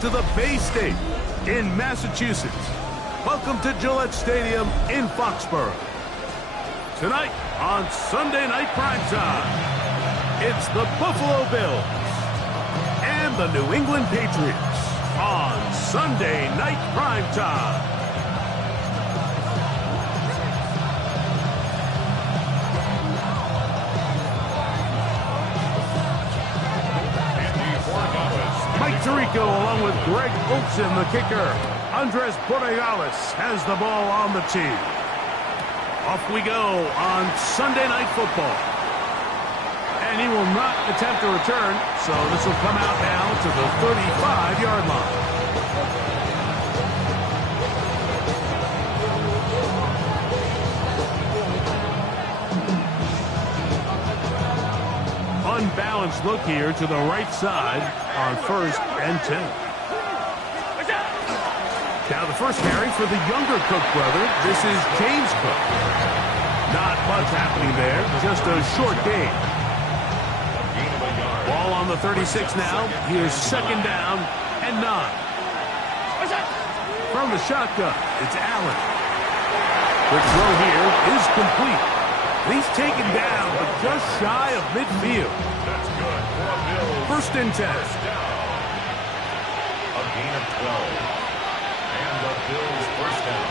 To the Bay State in Massachusetts. Welcome to Gillette Stadium in Foxborough. Tonight on Sunday Night Primetime, it's the Buffalo Bills and the New England Patriots on Sunday Night Primetime. Tirico along with Greg Olsen, the kicker. Andres Borregales has the ball on the tee. Off we go on Sunday Night Football. And he will not attempt a return, so this will come out now to the 35-yard line. Unbalanced look here to the right side on 1st and 10. Now the first carry for the younger Cook brother. This is James Cook. Not much happening there, just a short gain. Ball on the 36 now. Here's 2nd down and 9. From the shotgun, it's Allen. The throw here is complete. He's taken down, but just shy of midfield. That's good. 1st and 10. A gain of 12. And the Bills first down.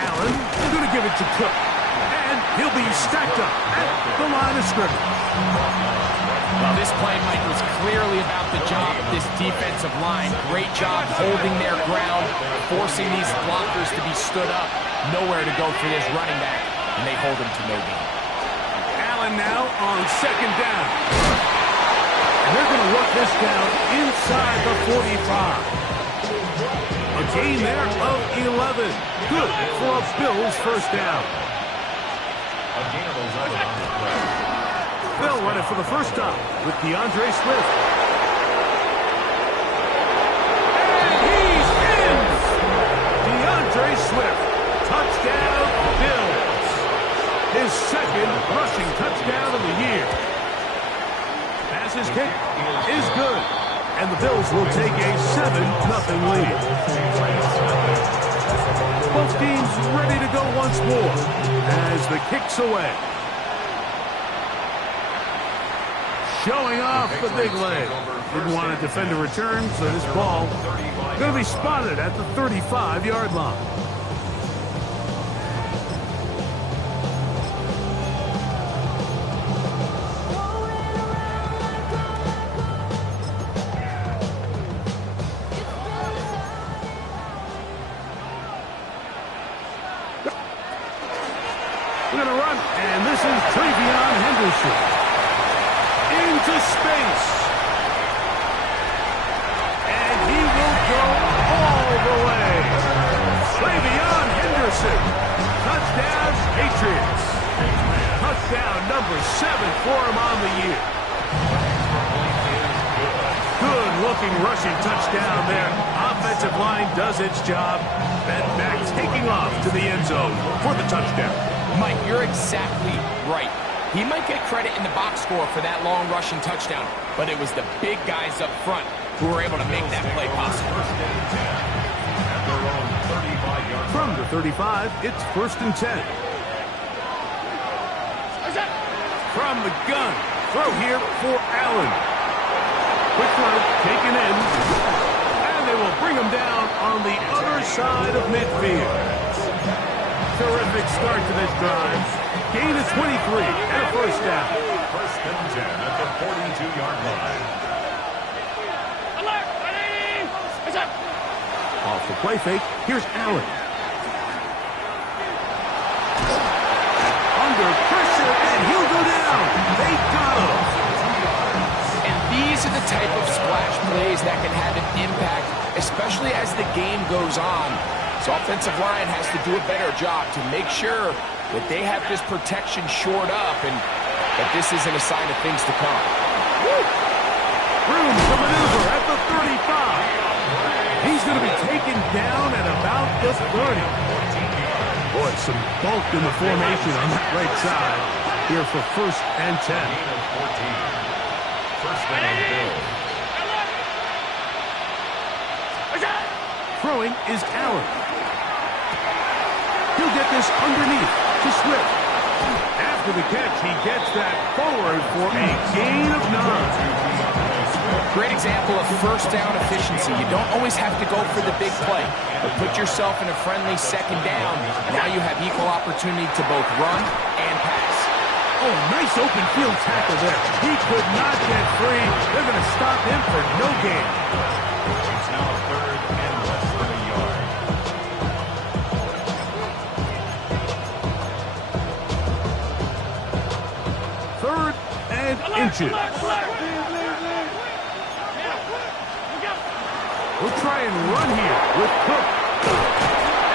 Allen going to give it to Cook. And he'll be stacked up at the line of scrimmage. Well, this play, Mike, was clearly about the job of this defensive line. Great job holding their ground, forcing these blockers to be stood up. Nowhere to go for this running back, and they hold him to no gain. Allen now on 2nd down. And they're going to work this down inside the 45. A gain there of 11. Good for a Bills first down. A gain of 11 on the play. They'll run it for the first time with DeAndre Swift. And he's in! DeAndre Swift. Touchdown, Bills. His 2nd rushing touchdown of the year. Passes kick is good. And the Bills will take a 7-0 lead. Both teams ready to go once more as the kick's away. Showing off the big leg. Didn't want to defend a return, so this ball going to be spotted at the 35-yard line. We're going to run, and this is Travion Henderson. Into space. And he will go all the way. Travion Henderson. Touchdown, Patriots. Touchdown number 7 for him on the year. Good-looking rushing touchdown there. Offensive line does its job. That back taking off to the end zone for the touchdown. Mike, you're exactly right. He might get credit in the box score for that long rushing touchdown, but it was the big guys up front who were able to make that play possible. From the 35, it's 1st and 10. From the gun, throw here for Allen. Quick throw, taken in, and they will bring him down on the other side of midfield. Terrific start to this drive. Gain of 23 and a first down. 1st and 10 at the 42-yard line. Alert! Ready! Off the play fake, here's Allen. Under pressure, and he'll go down. They got him. And these are the type of splash plays that can have an impact, especially as the game goes on. So offensive line has to do a better job to make sure that they have this protection shored up and that this isn't a sign of things to come. Woo! Room to maneuver at the 35. He's going to be taken down at about the 30. Boy, some bulk in the formation on that right side here for 1st and 10. Gain of 14. First down, Bills. Throwing is Allen. He'll get this underneath to Swift. After the catch, he gets that forward for a gain of 9. Great example of first down efficiency. You don't always have to go for the big play, but put yourself in a friendly second down. Now you have equal opportunity to both run and pass. Oh, nice open field tackle there. He could not get free. They're going to stop him for no gain. It's now 3rd and less than a yard. 3rd and inches. We'll try and run here with Cook.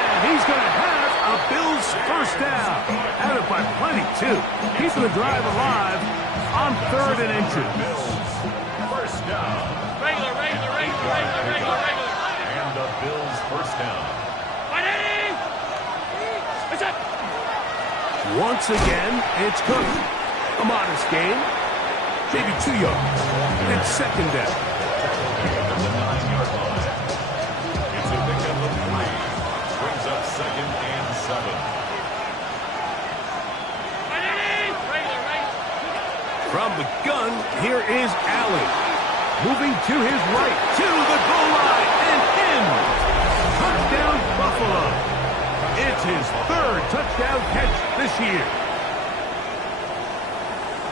And he's going to have a Bills first down. Had it by plenty, too. Keeping the drive alive on 3rd and inches. First down. Regular. And the Bills first down. Once again, it's Cook. A modest gain. Maybe 2 yards. It's 2nd down. At the 9-yard line. It's a pickup of 3. Brings up 2nd and 7. From the gun, here is Allen. Moving to his right, to the goal line, and in. Touchdown, Buffalo. It's his 3rd touchdown catch this year.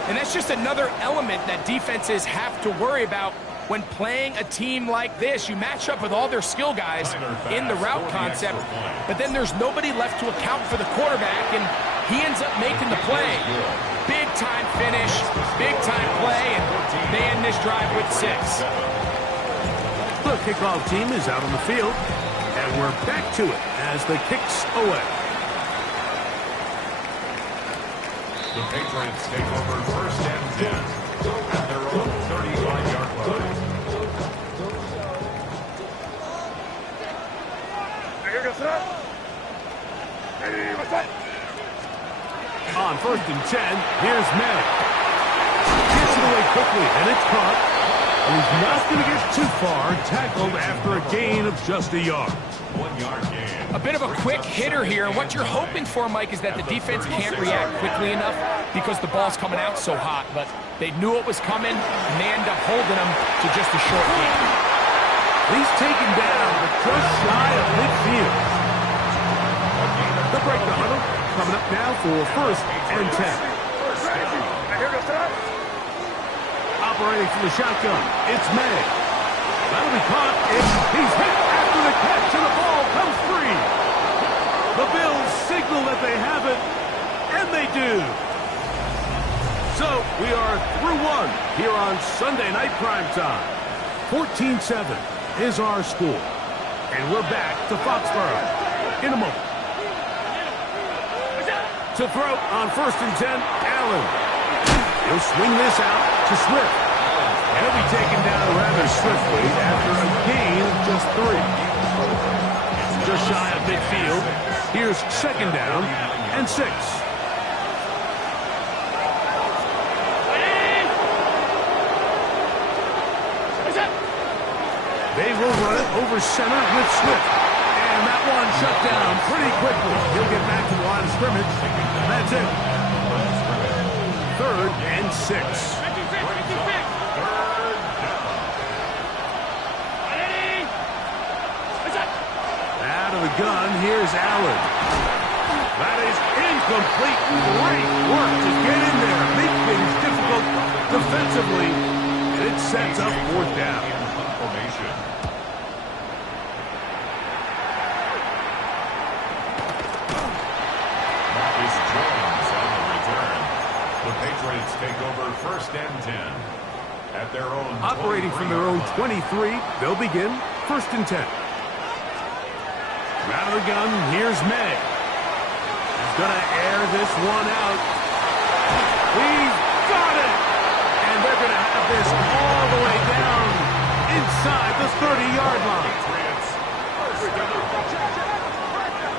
And that's just another element that defenses have to worry about when playing a team like this. You match up with all their skill guys in the route concept, but then there's nobody left to account for the quarterback, and he ends up making the play. Big-time finish, big-time play, and they end this drive with 6. The kickoff team is out on the field, and we're back to it as the kicks away. The Patriots take over 1st and 10 at their own 35-yard line. On 1st and 10, here's May. Gets it away quickly, and it's caught. And he's not going to get too far, tackled after a gain of just a yard. 1-yard gain. A bit of a quick hitter here, and what you're hoping for, Mike, is that the defense can't react quickly enough because the ball's coming out so hot, but they knew it was coming, and they end up holding them to just a short gain. He's taken down, but just shy of midfield. They'll break the huddle. Coming up now for 1st and 10. Operating from the shotgun, it's May. That'll be caught. He's hit after the catch, and the ball comes free. The Bills signal that they have it, and they do. So we are through 1 here on Sunday Night Primetime. 14-7 is our score. And we're back to Foxborough in a moment. To throw on 1st and 10, Allen. He'll swing this out to Swift. And he'll be taken down rather swiftly after a gain of just 3. Just shy of midfield. Here's 2nd down and 6. They will run it over center with Swift. And that one shut down pretty quickly. He'll get back to the line of scrimmage. That's it. 3rd and 6. Out of the gun, here's Allen. That is incomplete. Great work to get in there. Make things difficult defensively. And it sets up 4th down. Patriots take over 1st and 10 at their own. Operating from their own 23, they'll begin 1st and 10. Out of the gun, here's May. He's going to air this one out. He's got it! And they're going to have this all the way down inside the 30-yard line.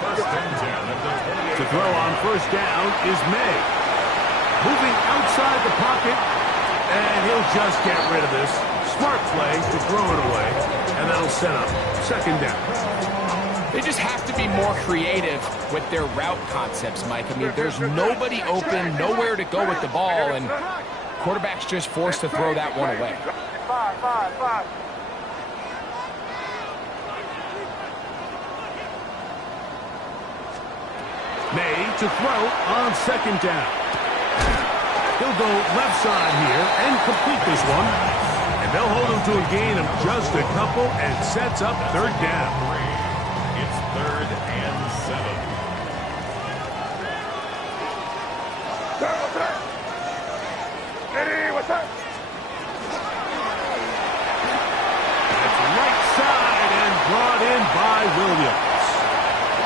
First To throw on first down is May. Moving outside the pocket, and he'll just get rid of this. Smart play to throw it away, and that'll set up second down. They just have to be more creative with their route concepts, Mike. I mean, there's nobody open, nowhere to go with the ball, and quarterback's just forced to throw that one away. May to throw on second down. He'll go left side here and complete this one. And they'll hold him to a gain of just a couple and sets up third down. It's 3rd and 7. That's right side and brought in by Williams.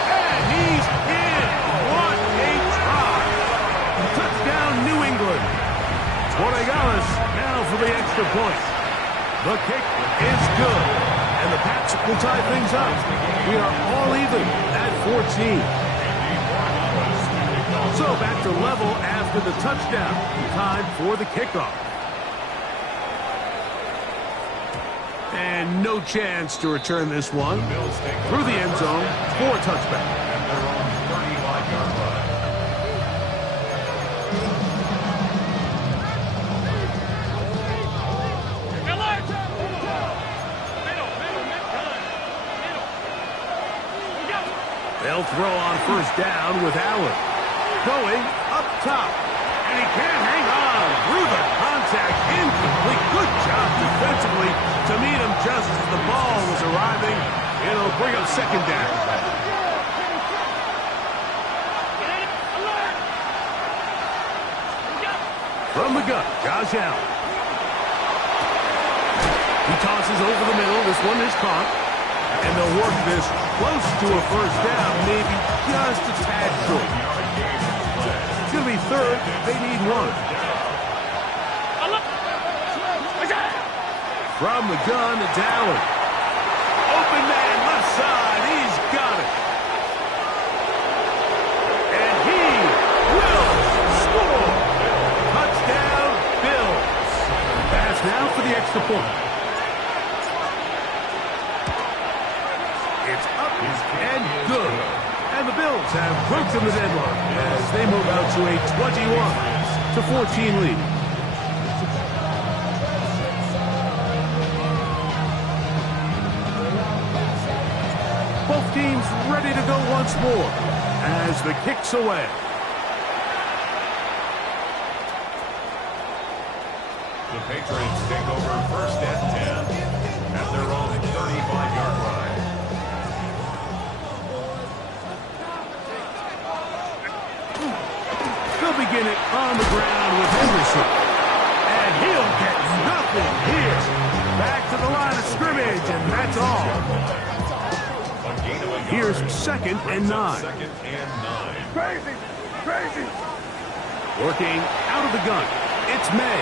And he's in. What a try. Touchdown, New England. Borregales now for the extra point. The kick is good. And the Pats will tie things up. We are all even at 14. So back to level after the touchdown. Time for the kickoff. And no chance to return this one through the end zone for a touchback. And they're on 35-yard line. They'll throw on first down with Allen. Going up top. And he can't hang on through the contact. Incomplete. Good job defensively to meet him just as the ball was arriving. It'll bring up second down. From the gun, Josh Allen. He tosses over the middle. This one is caught. And they'll work this close to a first down, maybe just a tad short. It's going to be third. They need one. From the gun, it's Allen. Open man, left side. He's got it. And he will score. Touchdown, Bills. Pass now for the extra point. It's up and good. And the Bills have broken the deadlock as they move out to a 21-14 lead. Both teams ready to go once more as the kick's away. The Patriots take over 1st and 10 at their own 35-yard line. They'll begin it on the ground with Henderson. And he'll get nothing here. Back to the line of scrimmage, and that's all. Here's 2nd and 9. 2nd and 9. Crazy. Working out of the gun. It's May.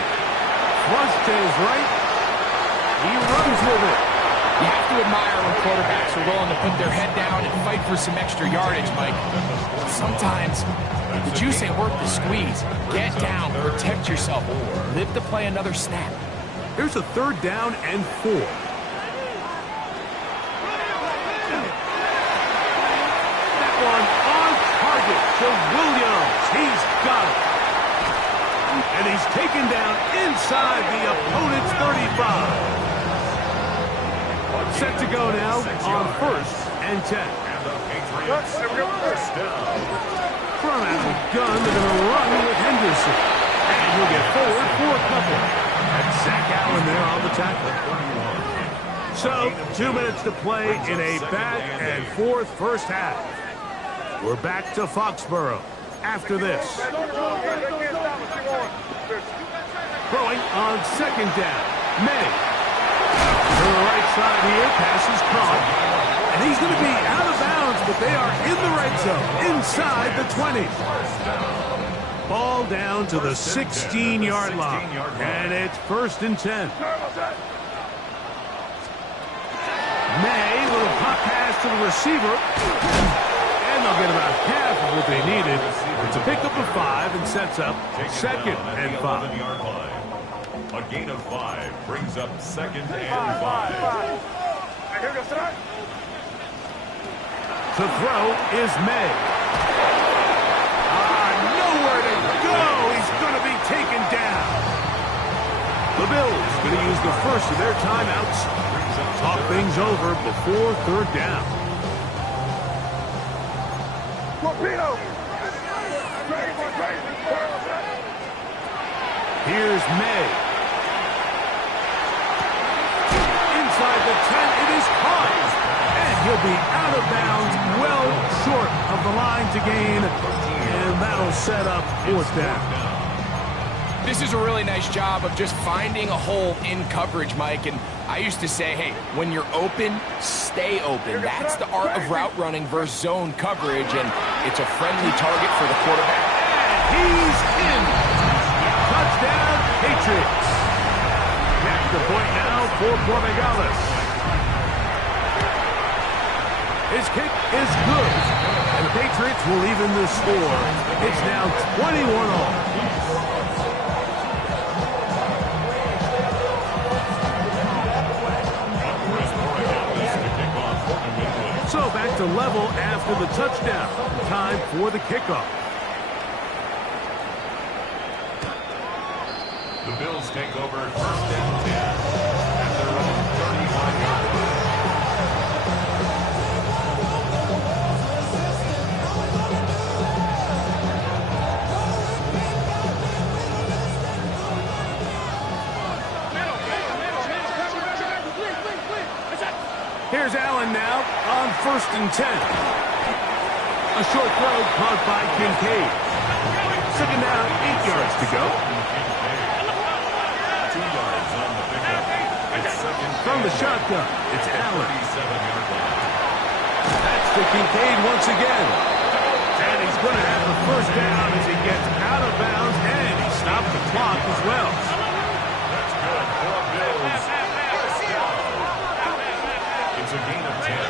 Flush to his right. He runs with it. You have to admire when quarterbacks are willing to put their head down and fight for some extra yardage, Mike. Sometimes the juice ain't worth the squeeze. Get down, protect yourself, live to play another snap. Here's a 3rd down and 4. That one on target to Williams. He's got it. And he's taken down inside the opponent's 35. Set to go now on 1st and 10. And the Patriots first down. From out of the gun, they're going to run with Henderson. And he'll get forward for a couple. And Zach Allen there on the tackle. So, 2 minutes to play in a back and forth first half. We're back to Foxborough after this. Throwing on 2nd down. May. To the right side here, pass is caught. And he's going to be out of bounds, but they are in the red zone, inside the 20. Ball down to the 16-yard line. And it's 1st and 10. May with a pop pass to the receiver. And And they'll get about half of what they needed. It's a pickup of 5 and sets up second and 5. A gain of 5 brings up second and 5. To throw is May. Nowhere to go. He's going to be taken down. The Bills going to use the first of their timeouts. Talk things over before third down. Torpedo! Here's May. Inside the 10, it is caught. And he'll be out of bounds, well short of the line to gain. And that'll set up fourth down. This is a really nice job of just finding a hole in coverage, Mike. And I used to say, hey, when you're open, stay open. That's the art of route running versus zone coverage, and it's a friendly target for the quarterback. And he's in. Touchdown, Patriots. Extra point now for Cormegales. His kick is good, and the Patriots will even the score. It's now 21-all. So back to level after the touchdown. Time for the kickoff. The Bills take over first and 10 at their own 35-yard line. Here's Allen now on first and 10. A short throw caught by Kincaid. Second down, 8 yards to go. 2 yards on the pickup. It's second. From the shotgun, it's Allen. 37-yard line. That's to Kincaid once again. And he's going to have the first down as he gets out of bounds, and he stopped the clock as well. That's good for the Bills. First down. It's a gain of 10.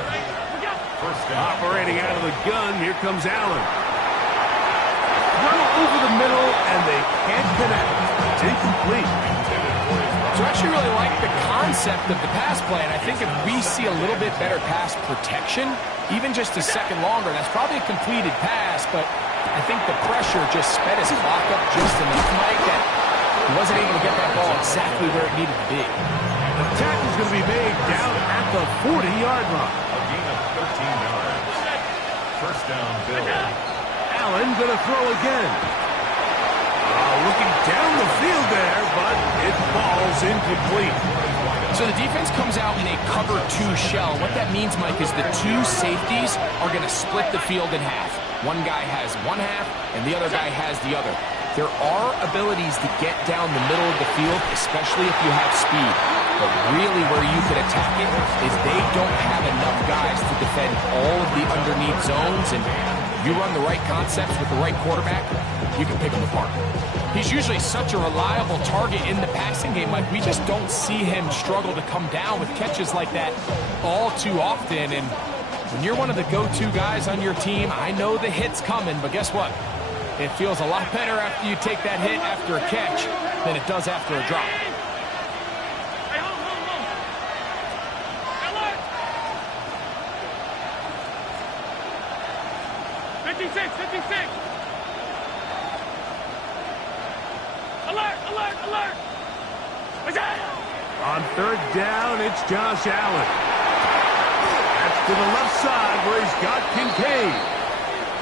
First down. Operating out of the gun, here comes Allen. Throw over the middle, and they can't connect. It's incomplete. So I actually really like the concept of the pass play, and I think if we see a little bit better pass protection, even just a second longer, that's probably a completed pass, but I think the pressure just sped his clock up just enough, Mike, that he wasn't able to get that ball exactly where it needed to be. The tackle's going to be made down at the 40-yard line. A gain of 13 yards. First down, Bills. Allen going to throw again. Looking down the field there, but it falls incomplete. So the defense comes out in a cover 2 shell. What that means, Mike, is the 2 safeties are going to split the field in half. One guy has one half, and the other guy has the other. There are abilities to get down the middle of the field, especially if you have speed. But really where you could attack it is they don't have enough guys to defend all of the underneath zones, and you run the right concepts with the right quarterback, you can pick them apart. He's usually such a reliable target in the passing game. Like, we just don't see him struggle to come down with catches like that all too often. And when you're one of the go-to guys on your team, I know the hit's coming, but guess what? It feels a lot better after you take that hit after a catch than it does after a drop. On third down, it's Josh Allen. That's to the left side where he's got Kincaid.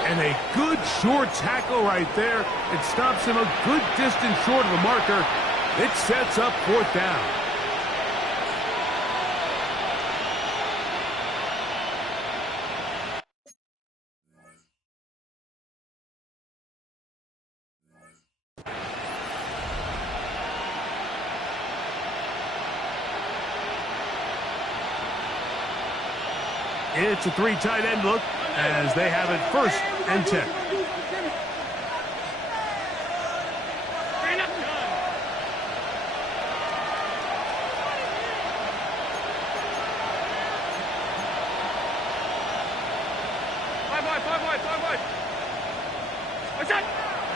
And a good short tackle right there. It stops him a good distance short of the marker. It sets up fourth down. It's a 3 tight end look as they have it first and 10.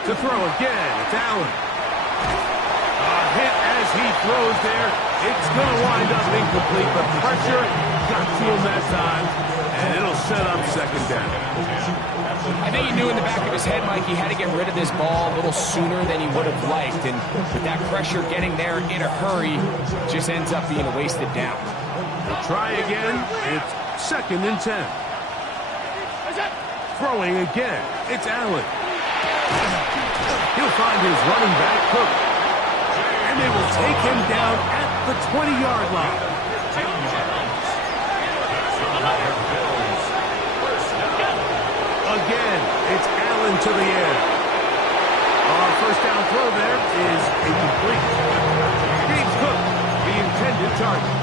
To throw again, it's Allen. A hit as he throws there. It's going to wind up incomplete. The pressure got to him that time, and it'll set up second down. I think he knew in the back of his head, Mike, he had to get rid of this ball a little sooner than he would have liked. And with that pressure getting there in a hurry, just ends up being a wasted down. He'll try again. It's 2nd and 10. Throwing again. It's Allen. He'll find his running back, Cook. And they will take him down at the 20-yard line. Again, it's Allen to the air. Our first down throw there is incomplete. James Cook, the intended target.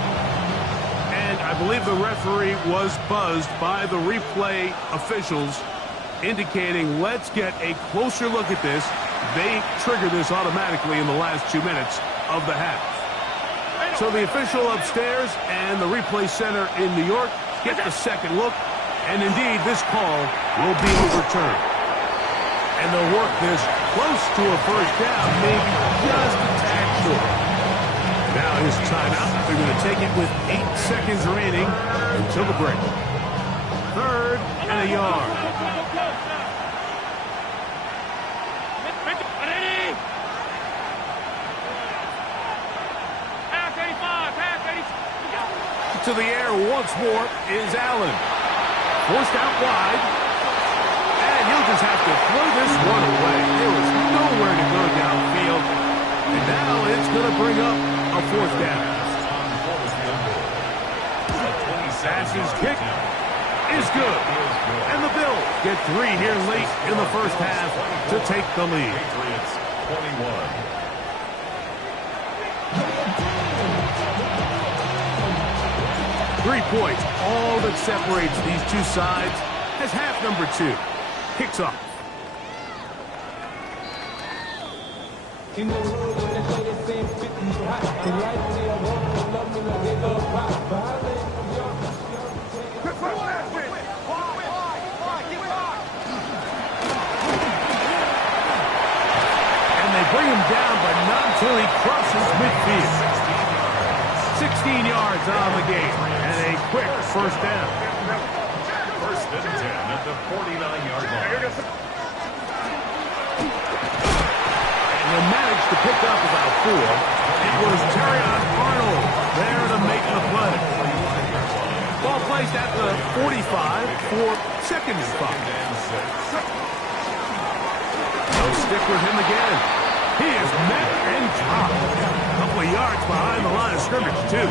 And I believe the referee was buzzed by the replay officials, indicating let's get a closer look at this. They trigger this automatically in the last 2 minutes of the half. So the official upstairs and the replay center in New York get the second look. And indeed, this call will be overturned. And they'll work this close to a first down, maybe just a tad short. Now his timeout. They're going to take it with 8 seconds remaining until the break. 3rd and a yard. To the air once more is Allen. Forced out wide. And he'll just have to throw this one away. There was nowhere to go downfield. And now it's going to bring up a 4th down. Pass's kick is good. And the Bills get 3 here late in the first half to take the lead. Patriots 21. 3 points, all that separates these two sides, as half number 2 kicks off. And they bring him down, but not until he crosses midfield. 16 yards on the game, and a quick first down. 1st and 10 at the 49-yard line. And he'll manage to pick up about 4. It was Terrion Arnold there to make the play. Ball placed at the 45 for 2nd and 5. They'll stick with him again. He is met and dropped. A couple of yards behind the line of scrimmage, too.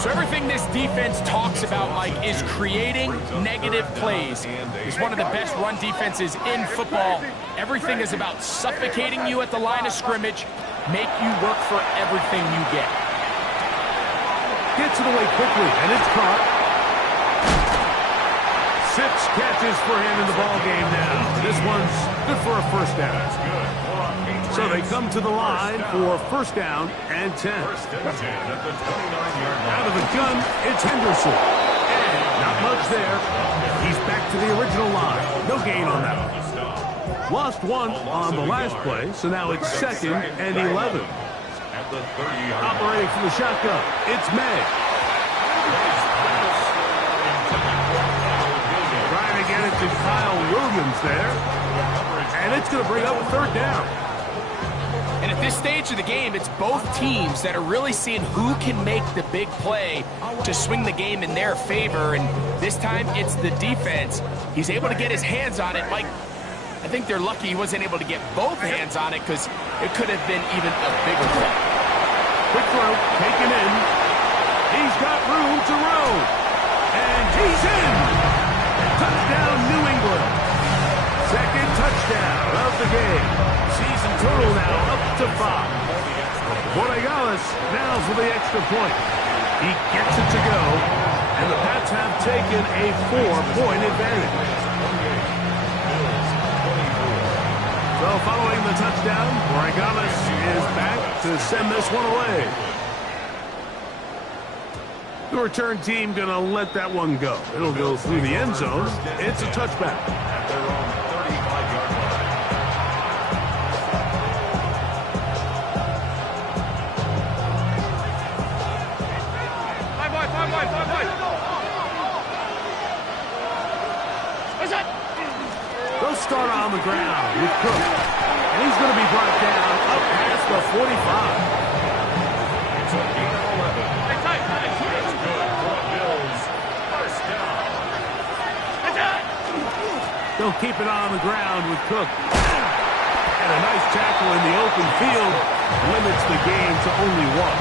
So everything this defense talks about, Mike, is creating negative plays. It's one of the best run defenses in football. Everything is about suffocating you at the line of scrimmage, make you work for everything you get. Gets it away quickly, and it's caught. 6 catches for him in the ball game now. This one's good for a first down. So they come to the line for 1st down and 10. 1st and 10 at the 29-yard line. Out of the gun, it's Henderson. And not much there. He's back to the original line. No gain on that one. Lost 1 on the last play, so now it's 2nd and 11. At the 30-yard line. Operating from the shotgun, it's May. Trying to get it to Kyle Williams there. And it's going to bring up a 3rd down. And at this stage of the game, it's both teams that are really seeing who can make the big play to swing the game in their favor. And this time, it's the defense. He's able to get his hands on it. Mike, I think they're lucky he wasn't able to get both hands on it because it could have been even a bigger play. Quick throw, taken in. He's got room to roll. And he's in. Touchdown, New England. 2nd touchdown of the game. Season total now up to 5. Borregales now for the extra point. He gets it to go, and the Pats have taken a 4-point advantage. So following the touchdown, Borregales is back to send this one away. The return team going to let that one go. It'll go through the end zone. It's a touchback. At their own 35-yard line. the 45. It's a gain of 11. It's good for the Bills. First down. They'll keep it on the ground with Cook. And a nice tackle in the open field limits the game to only one.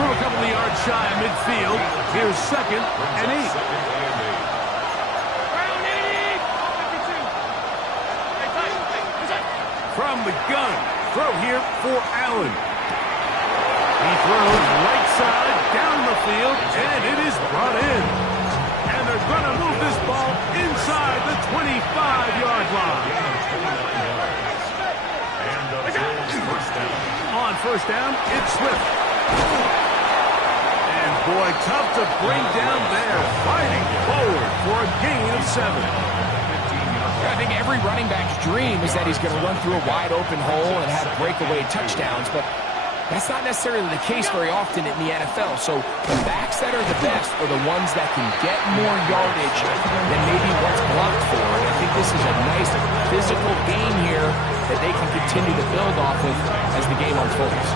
From a couple of yards shy of midfield, here's 2nd and 8. From the gun, throw here for Allen. He throws right side down the field, and it is brought in. And they're going to move this ball inside the 25-yard line. And the Bills first down. On first down, it's Swift. And boy, tough to bring down there. Fighting forward for a gain of 7. I think every running back's dream is that he's going to run through a wide open hole and have breakaway touchdowns, but that's not necessarily the case very often in the NFL. So the backs that are the best are the ones that can get more yardage than maybe what's blocked for. And I think this is a nice physical game here that they can continue to build off of as the game unfolds.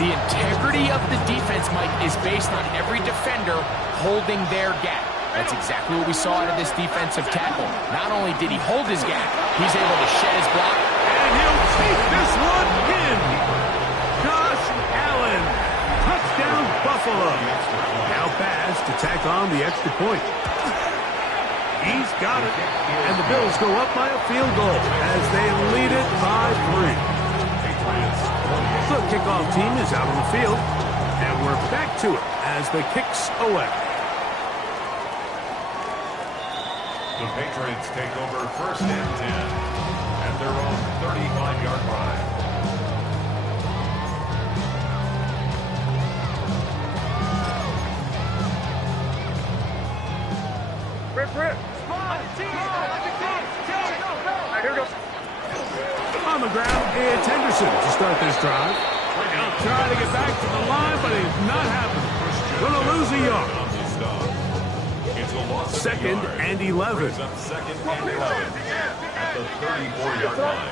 The integrity of the defense, Mike, is based on every defender holding their gap. That's exactly what we saw out of this defensive tackle. Not only did he hold his gap, he's able to shed his block. And he'll take this one in. Josh Allen. Touchdown, Buffalo. Now Baz to tack on the extra point. He's got it. And the Bills go up by a field goal as they lead it by 3. The kickoff team is out on the field. And we're back to it as the kicks away. The Patriots take over 1st and 10 at their own 35-yard line. Rip. Here we go. On the ground, it's Henderson to start this drive. He'll try to get back to the line, but it's not happening. Going to lose a yard. 2nd and 11. Brings up 2nd and 11 at the 34-yard line.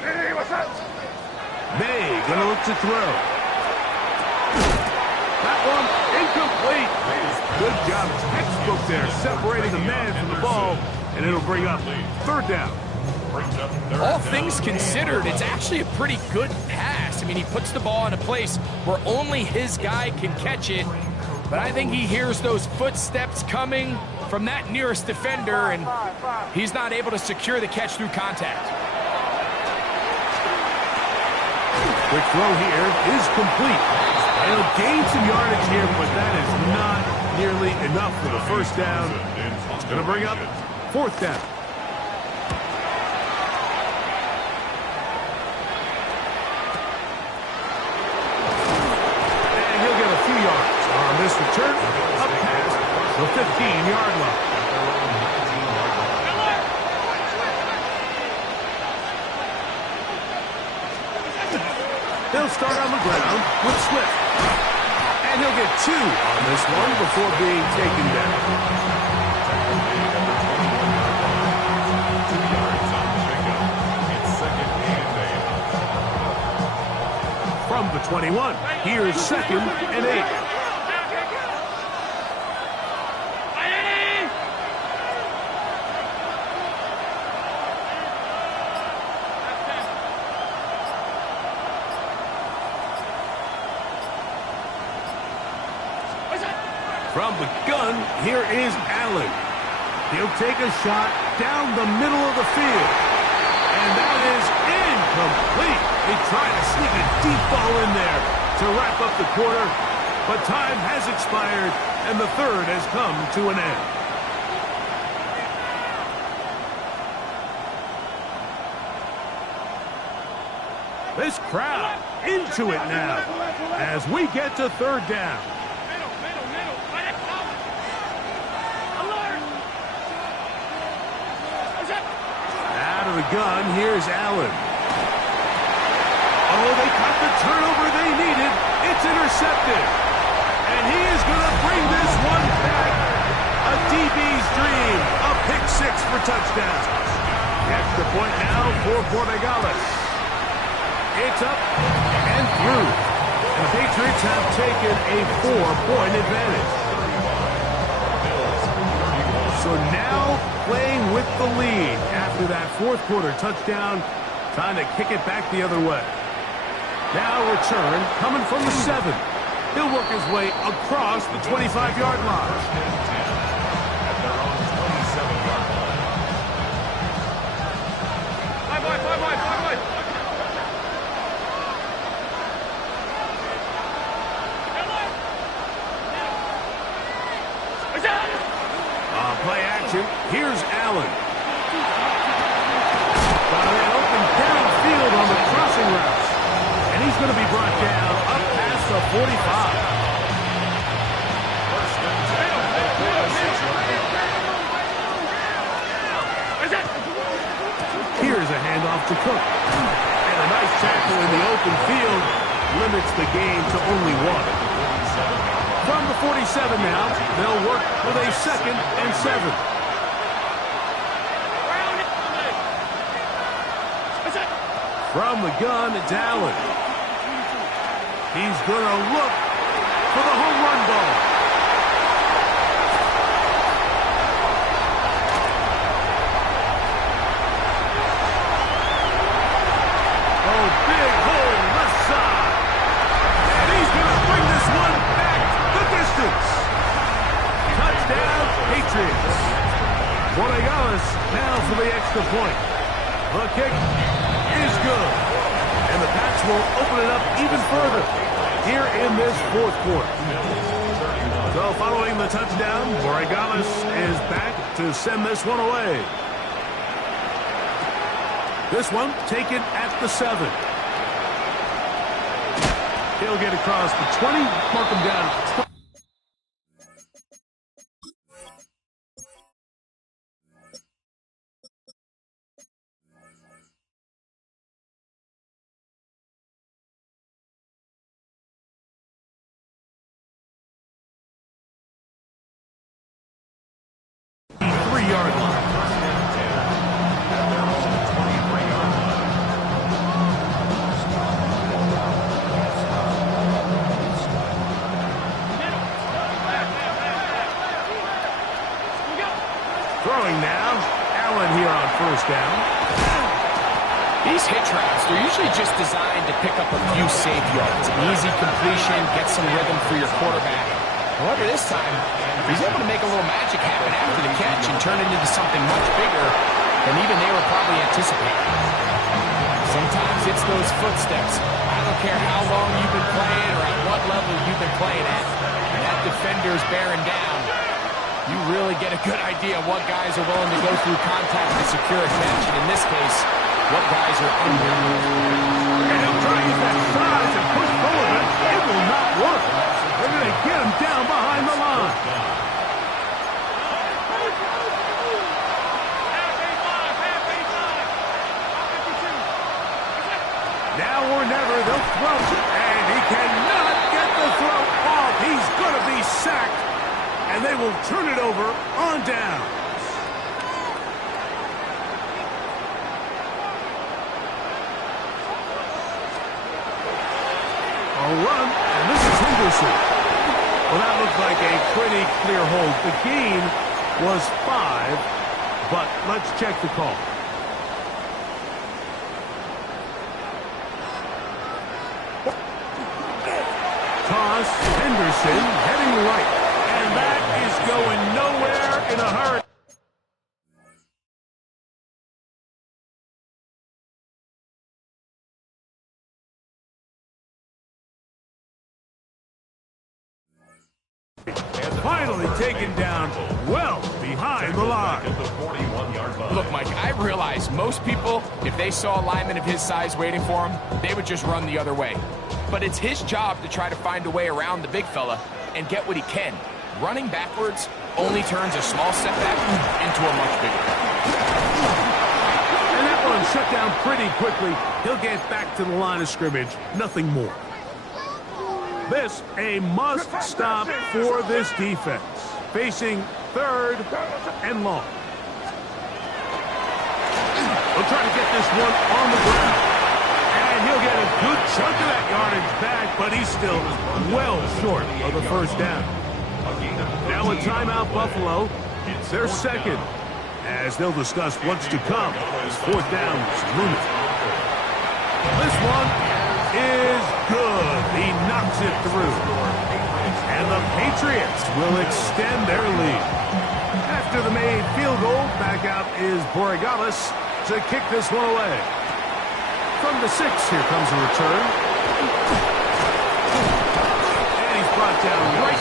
Hey, what's up? May going to look to throw. That one incomplete. Good job, textbook there, separating the man from the ball, and it'll bring up 3rd down. All things considered, it's actually a pretty good pass. I mean, he puts the ball in a place where only his guy can catch it. But I think he hears those footsteps coming from that nearest defender, and he's not able to secure the catch through contact. Quick throw here is complete. He'll gain some yardage here, but that is not nearly enough for the first down. It's going to bring up 4th down. And he'll get a few yards on this return up past the 15-yard line. They'll start on the ground with Swift. And he'll get 2 on this one before being taken down. From the 21, here's 2nd and 8. From the gun, here is Allen. He'll take a shot down the middle of the field. And that is incomplete. They try to sneak a deep ball in there to wrap up the quarter. But time has expired, and the 3rd has come to an end. This crowd into it now as we get to 3rd down. Out of the gun, here's Allen. Oh, they got the turnover they needed. It's intercepted. And he is going to bring this one back. A DB's dream. A pick 6 for touchdown. Extra point now for Borregales. It's up and through. And the Patriots have taken a 4-point advantage. So now playing with the lead after that fourth quarter touchdown, trying to kick it back the other way. Now return coming from the 7. He'll work his way across the 25-yard line. At their own 27-yard line. Play action. Here's Allen. Got an open downfield on the crossing route. And he's going to be brought down up past the 45. Here's a handoff to Cook. And a nice tackle in the open field limits the game to only 1. From the 47 now, they'll work with a 2nd and 7. From the gun, it's Allen. He's going to look for the home run ball. Oh, big hole left side. And he's going to bring this one back the distance. Touchdown, Patriots. Borregales now for the extra point. The kick is good. And the Pats will open it up even further here in this fourth quarter. So following the touchdown, Borregales is back to send this one away. This one taken at the 7. He'll get across the 20, mark him down at the 20. Yard line. Throwing now, Allen here on first down. These hitch routes, they're usually just designed to pick up a few safe yards. An easy completion, get some rhythm for your quarterback. However, this time, he's able to make a little magic happen after the catch and turn it into something much bigger than even they were probably anticipating. Sometimes it's those footsteps. I don't care how long you've been playing or at what level you've been playing at. And that defender's bearing down. You really get a good idea of what guys are willing to go through contact to secure a catch. And in this case, what guys are under. And he'll try to use that size and push forward, but it will not work. They're going to get him down behind the line. Now or never, they'll throw. And he cannot get the throw off. He's going to be sacked. And they will turn it over on down. A run, and this is Henderson. Well, that looked like a pretty clear hold. The gain was 5, but let's check the call. Toss, Henderson heading right, and that is going nowhere in a hurry. Finally taken down well behind the line. Look, Mike, I realize most people, if they saw a lineman of his size waiting for him, they would just run the other way. But it's his job to try to find a way around the big fella and get what he can. Running backwards only turns a small setback into a much bigger. And that one shut down pretty quickly. He'll get back to the line of scrimmage. Nothing more. This a must stop for this defense. Facing 3rd and long. They'll try to get this one on the ground. And And he'll get a good chunk of that yardage back, but he's still well short of the first down. Now a timeout, Buffalo. It's their second, as they'll discuss what's to come as fourth down is looming. This one is good. He knocks it through. And the Patriots will extend their lead. After the made field goal, back out is Borregales to kick this one away. From the 6, here comes a return. And he's brought down right at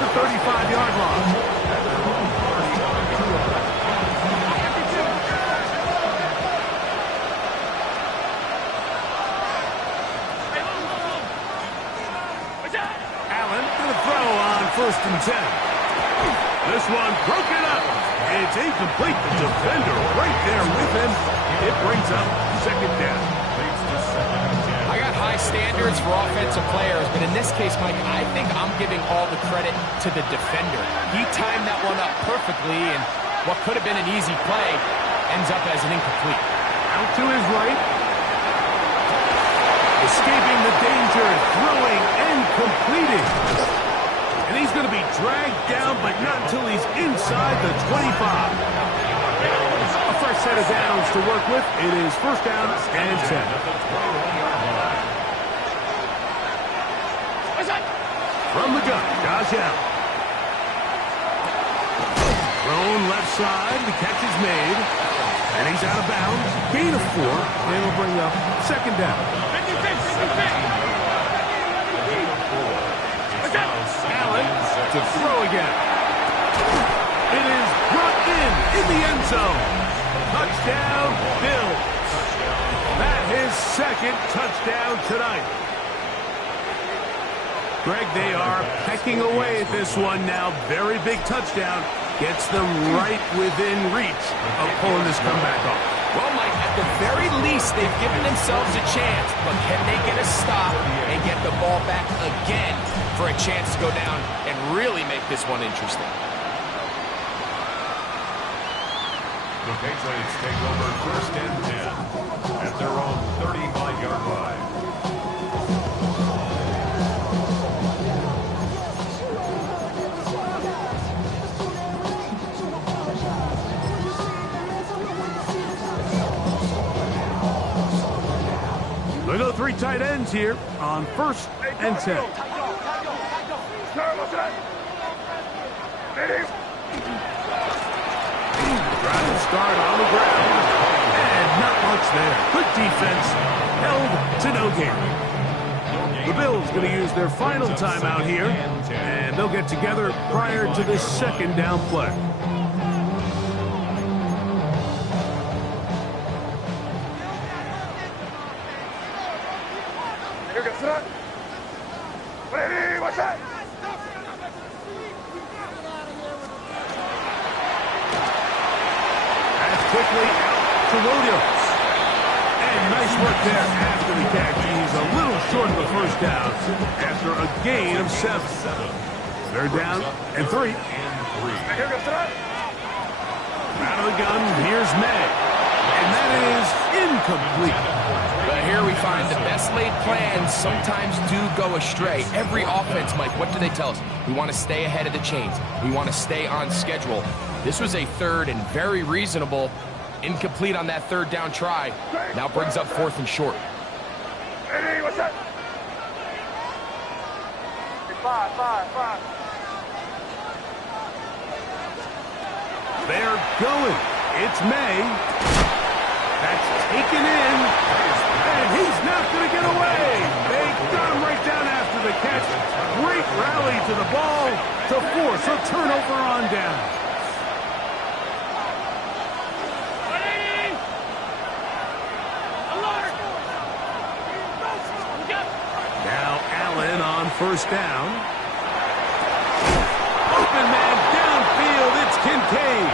the 35-yard line. First and 10. This one broken up. It's incomplete. The defender right there with him. It brings up second down. I got high standards for offensive players, but in this case, Mike, I think I'm giving all the credit to the defender. He timed that one up perfectly, and what could have been an easy play ends up as an incomplete. Out to his right. Escaping the danger, throwing and completing. And he's going to be dragged down, but not until he's inside the 25. A fresh set of downs to work with. It is first down and 10. From the gun, Josh Allen. Thrown left side, the catch is made. And he's out of bounds. Gain of 4. And will bring up second down. Allen to throw again. It is brought in the end zone. Touchdown, Bills. That his second touchdown tonight. Greg, they are pecking away at this one now. Very big touchdown. Gets them right within reach of pulling this comeback off. Well, Mike, at the very least, they've given themselves a chance, but can they get a stop and get the ball back again for a chance to go down and really make this one interesting? The Patriots take over first and 10 at their own 35-yard line. They go 3 tight ends here on first and 10. Driving start on the ground. And not much there. Good defense. Held to no gain. The Bills going to use their final timeout here. And they'll get together prior to this second down play. Ready, what's that? That's quickly out to Williams. And nice work there after the catch. He's a little short of the first down after a gain of 7. They're down and 3. Out of the gun, here's May. And that is incomplete. But here we find the best laid plans sometimes do go astray. Every offense, Mike, what do they tell us? We want to stay ahead of the chains. We want to stay on schedule. This was a third and very reasonable. Incomplete on that third down try. Now brings up fourth and short. Ready, what's that? 5. They're going. It's May. That's taken in. And he's not going to get away. They got him right down after the catch. Great rally to the ball to force a turnover on down. Now Allen on first down. Open man downfield. It's Kincaid.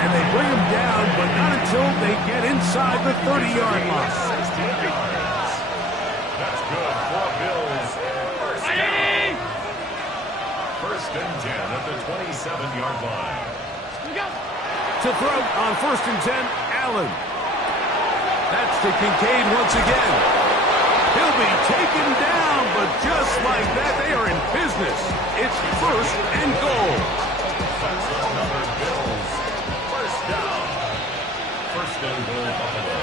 And they bring him down, but not until they get inside the 30-yard line. 16 yards. That's good for Bills. First and 10 at the 27-yard line. To throw on first and 10, Allen. That's to Kincaid once again. will be taken down, but just like that, they are in business. It's 1st and goal. Defensive number Bills. First down. 1st and goal, Buffalo.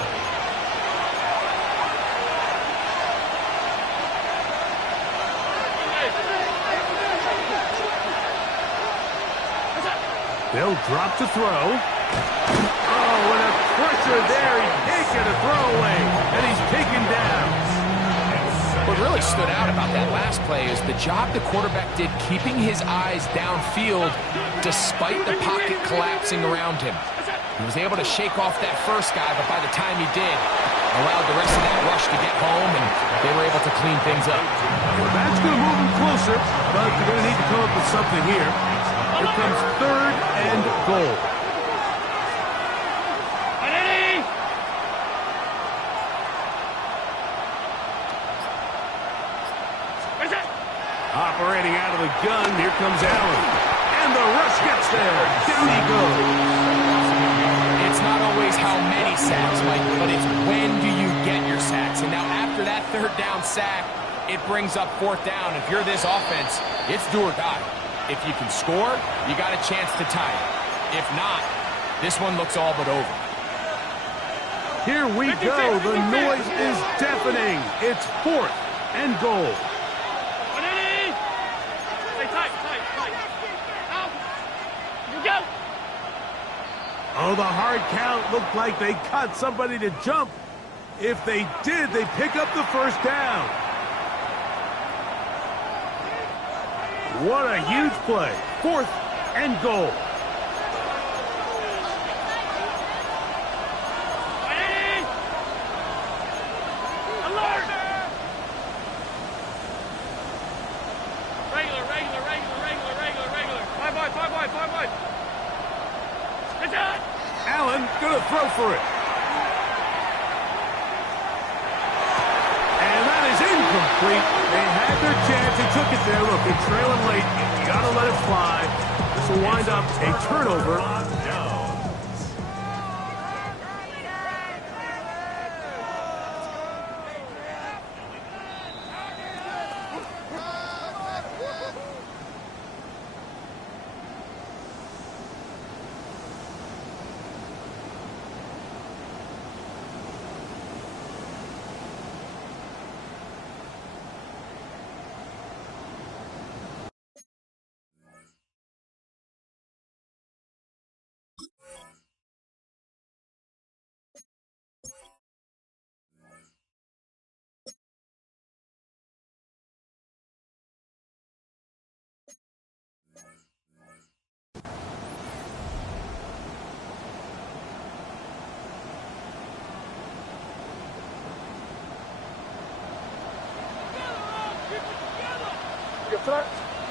They'll drop to throw. Oh, and a pressure there. He can't get a throwaway, and he's taken down. What really stood out about that last play is the job the quarterback did keeping his eyes downfield despite the pocket collapsing around him. He was able to shake off that first guy, but by the time he did, allowed the rest of that rush to get home, and they were able to clean things up. Well, that's going to move him closer, but they're going to need to come up with something here. Here comes 3rd and goal. Operating out of the gun, here comes Allen. And the rush gets there. Down he goes. It's not always how many sacks, Mike, but it's when do you get your sacks. And now after that 3rd down sack, it brings up 4th down. If you're this offense, it's do or die. If you can score, you got a chance to tie it. If not, this one looks all but over. Here we go. The noise is deafening. It's 4th and goal. Oh, the hard count looked like they cut somebody to jump. If they did, they pick up the 1st down. What a huge play. 4th and goal. Allen gonna throw for it. And that is incomplete. They had their chance. They took it there. Look, they're trailing late. You gotta let it fly. This will wind up a turnover.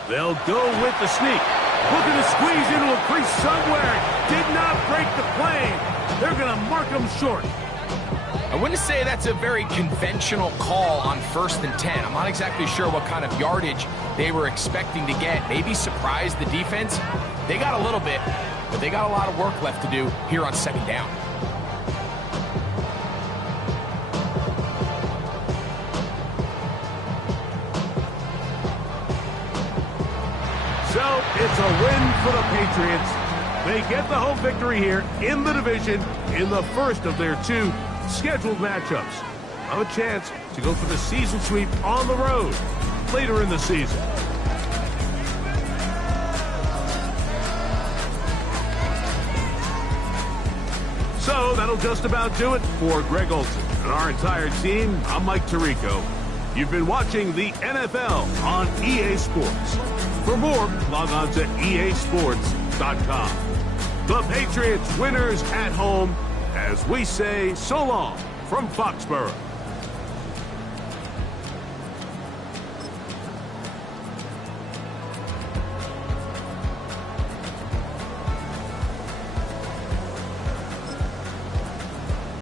They'll go with the sneak. Looking to squeeze into a crease somewhere. Did not break the plane. They're going to mark him short. I wouldn't say that's a very conventional call on 1st and 10. I'm not exactly sure what kind of yardage they were expecting to get. Maybe surprise the defense. They got a little bit, but they got a lot of work left to do here on 2nd down. So it's a win for the Patriots. They get the home victory here in the division in the 1st of their 2 scheduled matchups. Have a chance to go for the season sweep on the road later in the season. So that'll just about do it for Greg Olson and our entire team. I'm Mike Tirico. You've been watching the NFL on EA Sports. For more, log on to easports.com. The Patriots winners at home as we say so long from Foxborough.